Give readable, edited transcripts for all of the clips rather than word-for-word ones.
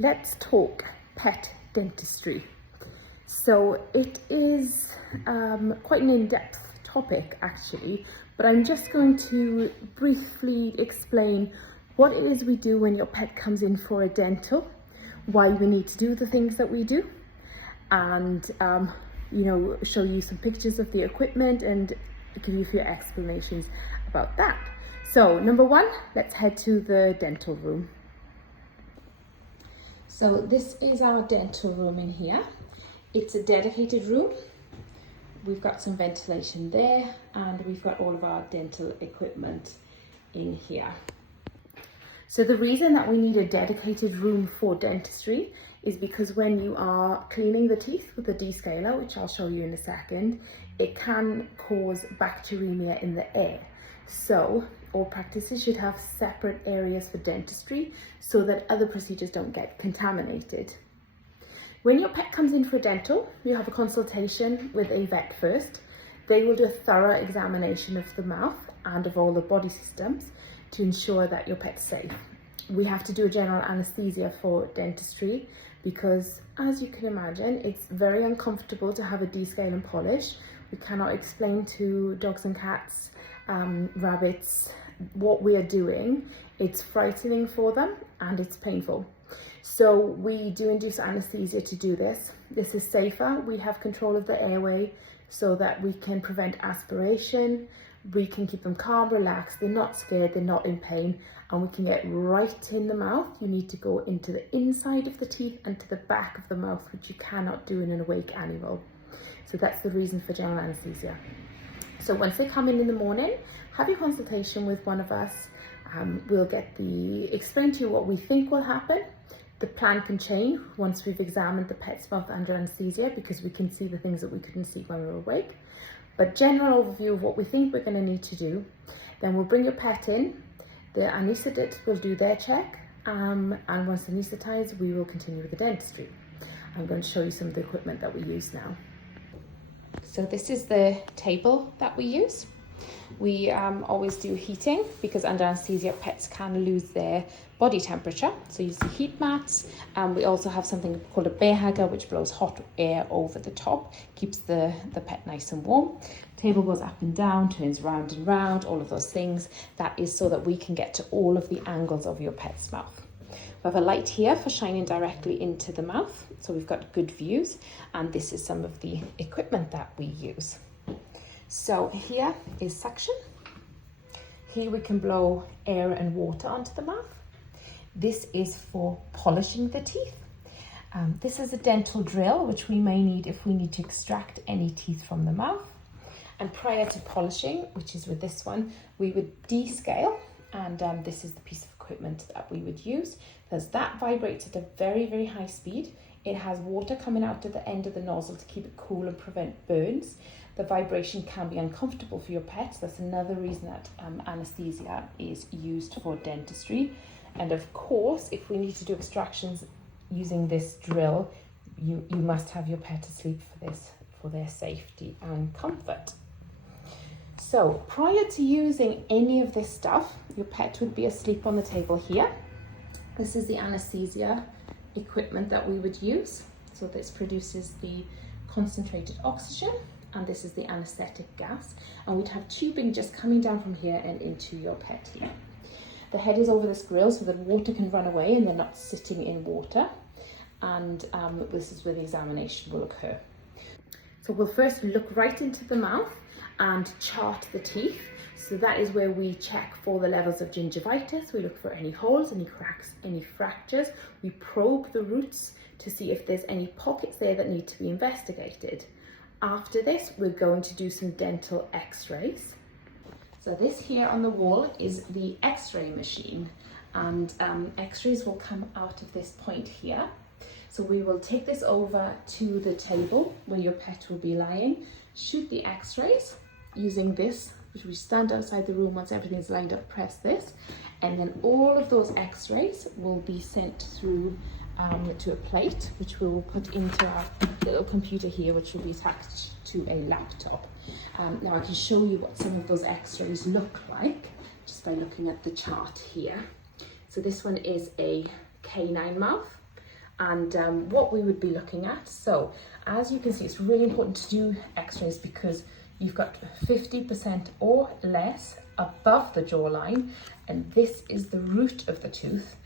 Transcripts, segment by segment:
let's talk pet dentistry. So it is quite an in-depth topic actually, but I'm just going to briefly explain what it is we do when your pet comes in for a dental, why we need to do the things that we do, and show you some pictures of the equipment and give you a few explanations about that. So number one, let's head to the dental room. So this is our dental room in here. It's a dedicated room. We've got some ventilation there and we've got all of our dental equipment in here. So the reason that we need a dedicated room for dentistry is because when you are cleaning the teeth with a descaler, which I'll show you in a second, it can cause bacteremia in the air. So all practices should have separate areas for dentistry so that other procedures don't get contaminated. When your pet comes in for dental, you have a consultation with a vet first. They will do a thorough examination of the mouth and of all the body systems to ensure that your pet's safe. We have to do a general anesthesia for dentistry because, as you can imagine, it's very uncomfortable to have a descale and polish. We cannot explain to dogs and cats, rabbits, what we are doing. It's frightening for them and it's painful. So we do induce anesthesia to do this. This is safer. We have control of the airway so that we can prevent aspiration. We can keep them calm, relaxed, they're not scared, they're not in pain, and we can get right in the mouth. You need to go into the inside of the teeth and to the back of the mouth, which you cannot do in an awake animal. So that's the reason for general anesthesia. So once they come in the morning, have your consultation with one of us. We'll explain to you what we think will happen. The plan can change once we've examined the pet's mouth under anesthesia because we can see the things that we couldn't see when we were awake. But general overview of what we think we're going to need to do. Then we'll bring your pet in. The anaesthetist will do their check. And once anaesthetized, we will continue with the dentistry. I'm going to show you some of the equipment that we use now. So this is the table that we use. We always do heating because under anesthesia pets can lose their body temperature. So you see heat mats. We also have something called a bear hugger, which blows hot air over the top, keeps the pet nice and warm. Table goes up and down, turns round and round, all of those things. That is so that we can get to all of the angles of your pet's mouth. We have a light here for shining directly into the mouth, so we've got good views, and this is some of the equipment that we use. So here is suction. Here we can blow air and water onto the mouth. This is for polishing the teeth. This is a dental drill, which we may need if we need to extract any teeth from the mouth. And prior to polishing, which is with this one, we would descale, and this is the piece of equipment that we would use, because that vibrates at a very, very high speed. It has water coming out at the end of the nozzle to keep it cool and prevent burns. The vibration can be uncomfortable for your pets. That's another reason that anesthesia is used for dentistry. And of course, if we need to do extractions using this drill, you must have your pet asleep for their safety and comfort. So prior to using any of this stuff, your pet would be asleep on the table here. This is the anesthesia equipment that we would use. So this produces the concentrated oxygen, and this is the anesthetic gas. And we'd have tubing just coming down from here and into your pet here. The head is over this grill so that water can run away and they're not sitting in water. And this is where the examination will occur. So we'll first look right into the mouth and chart the teeth. So that is where we check for the levels of gingivitis. We look for any holes, any cracks, any fractures. We probe the roots to see if there's any pockets there that need to be investigated. After this, we're going to do some dental x-rays. So this here on the wall is the x-ray machine, and x-rays will come out of this point here. So we will take this over to the table where your pet will be lying, shoot the x-rays using this, which we stand outside the room once everything's lined up, press this, and then all of those x-rays will be sent through to a plate, which we will put into our little computer here, which will be attached to a laptop. Now I can show you what some of those x-rays look like just by looking at the chart here. So this one is a canine mouth. and what we would be looking at. So as you can see, it's really important to do x-rays because you've got 50% or less above the jawline, and this is the root of the tooth.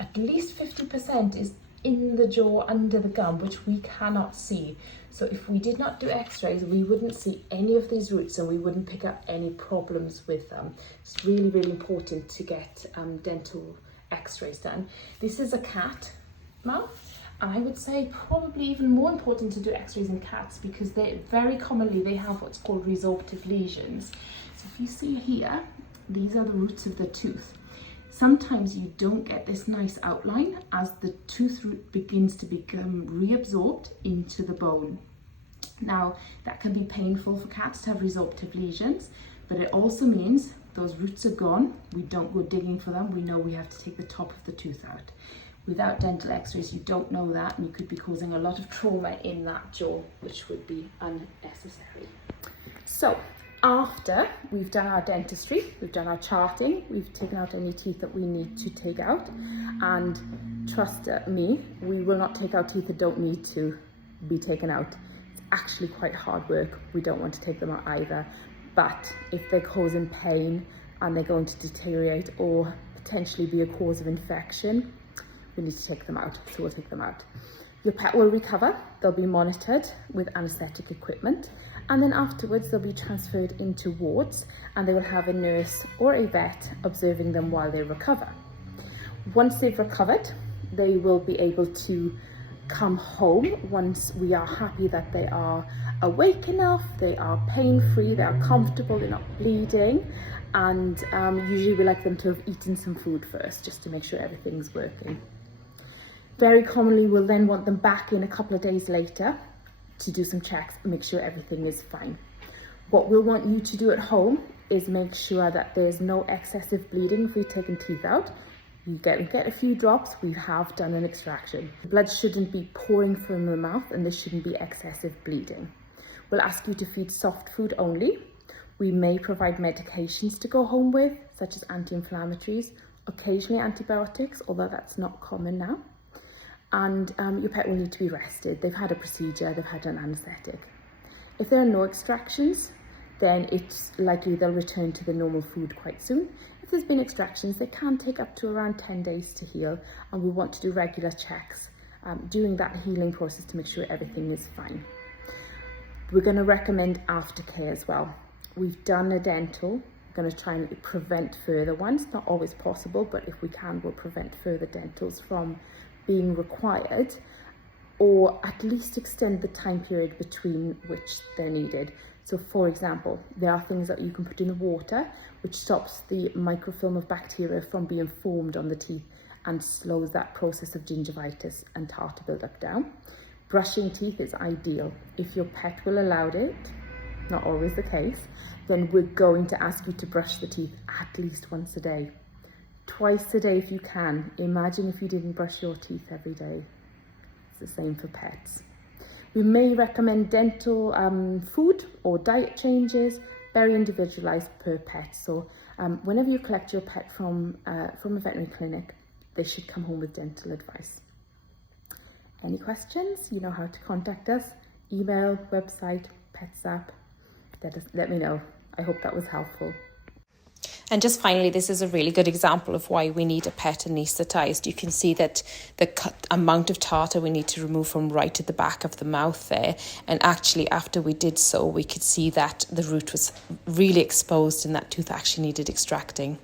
At least 50% is in the jaw under the gum, which we cannot see. So if we did not do x-rays, we wouldn't see any of these roots and we wouldn't pick up any problems with them. It's really, really important to get dental x-rays done. This is a cat mouth, and I would say probably even more important to do x-rays in cats because they very commonly they have what's called resorptive lesions. So if you see here, these are the roots of the tooth. Sometimes you don't get this nice outline as the tooth root begins to become reabsorbed into the bone. Now, that can be painful for cats to have resorptive lesions, but it also means those roots are gone. We don't go digging for them. We know we have to take the top of the tooth out. Without dental x-rays, you don't know that, and you could be causing a lot of trauma in that jaw, which would be unnecessary. So, after we've done our dentistry, we've done our charting, we've taken out any teeth that we need to take out, and trust me, we will not take out teeth that don't need to be taken out. It's actually quite hard work. We don't want to take them out either, but if they're causing pain and they're going to deteriorate or potentially be a cause of infection, we need to take them out, so we'll take them out. Your pet will recover. They'll be monitored with anaesthetic equipment, and then afterwards they'll be transferred into wards and they will have a nurse or a vet observing them while they recover. Once they've recovered, they will be able to come home once we are happy that they are awake enough, they are pain-free, they are comfortable, they're not bleeding, and usually we like them to have eaten some food first just to make sure everything's working. Very commonly we'll then want them back in a couple of days later to do some checks and make sure everything is fine. What we'll want you to do at home is make sure that there's no excessive bleeding if we've taken teeth out. You get a few drops, we have done an extraction. The blood shouldn't be pouring from the mouth and there shouldn't be excessive bleeding. We'll ask you to feed soft food only. We may provide medications to go home with, such as anti-inflammatories, occasionally antibiotics, although that's not common now. And your pet will need to be rested. They've had a procedure, they've had an anaesthetic. If there are no extractions, then it's likely they'll return to the normal food quite soon. If there's been extractions, they can take up to around 10 days to heal, and we want to do regular checks during that healing process to make sure everything is fine. We're going to recommend aftercare as well. We've done a dental. We're going to try and prevent further ones. Not always possible, but if we can, we'll prevent further dentals from being required, or at least extend the time period between which they're needed. So for example, there are things that you can put in the water which stops the microfilm of bacteria from being formed on the teeth and slows that process of gingivitis and tartar buildup down. Brushing teeth is ideal. If your pet will allow it, not always the case, then we're going to ask you to brush the teeth at least once a day. Twice a day if you can. Imagine if you didn't brush your teeth every day. It's the same for pets. We may recommend dental food or diet changes, very individualized per pet. So whenever you collect your pet from a veterinary clinic, they should come home with dental advice. Any questions? You know how to contact us. Email, website, Pets app. Let me know. I hope that was helpful. And just finally, this is a really good example of why we need a pet anaesthetized. You can see that the amount of tartar we need to remove from right at the back of the mouth there. And actually, after we did so, we could see that the root was really exposed and that tooth actually needed extracting.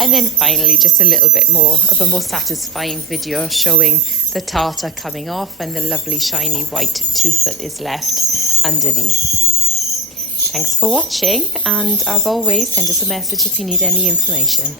And then finally, just a little bit more of a more satisfying video showing the tartar coming off and the lovely shiny white tooth that is left underneath. Thanks for watching, and as always, send us a message if you need any information.